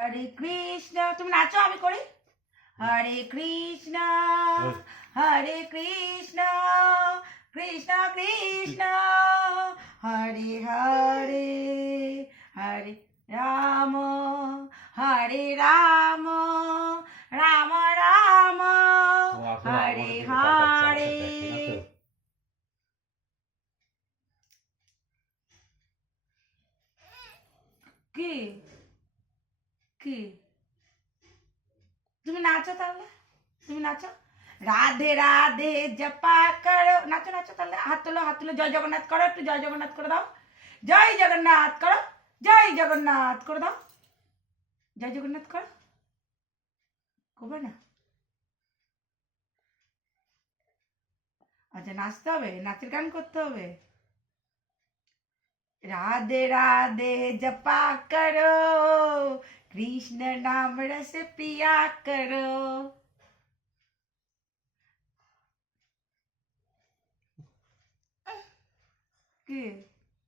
হরে কৃষ্ণ, তুমি নাচো আমি করি। হরে কৃষ্ণ হরে কৃষ্ণ কৃষ্ণ কৃষ্ণ হরে হরে হরে রাম হরে রাম রাম রাম হরে হরে। কি কি তুমি নাচো তাহলে, তুমি নাচো। রাধে রাধে জপা করো, নাচো নাচো তাহলে, হাত তোলো হাত তোলো, জয় জগন্নাথ করো, একটু জয় জগন্নাথ করে দাও, জয় জগন্নাথ করো, জয় জগন্নাথ করে দাও, জয় জগন্নাথ করো, করবে না? আচ্ছা নাচতে হবে, নাচের গান করতে হবে। राधे राधे जपा करो, कृष्ण नाम रस पिया करो। কি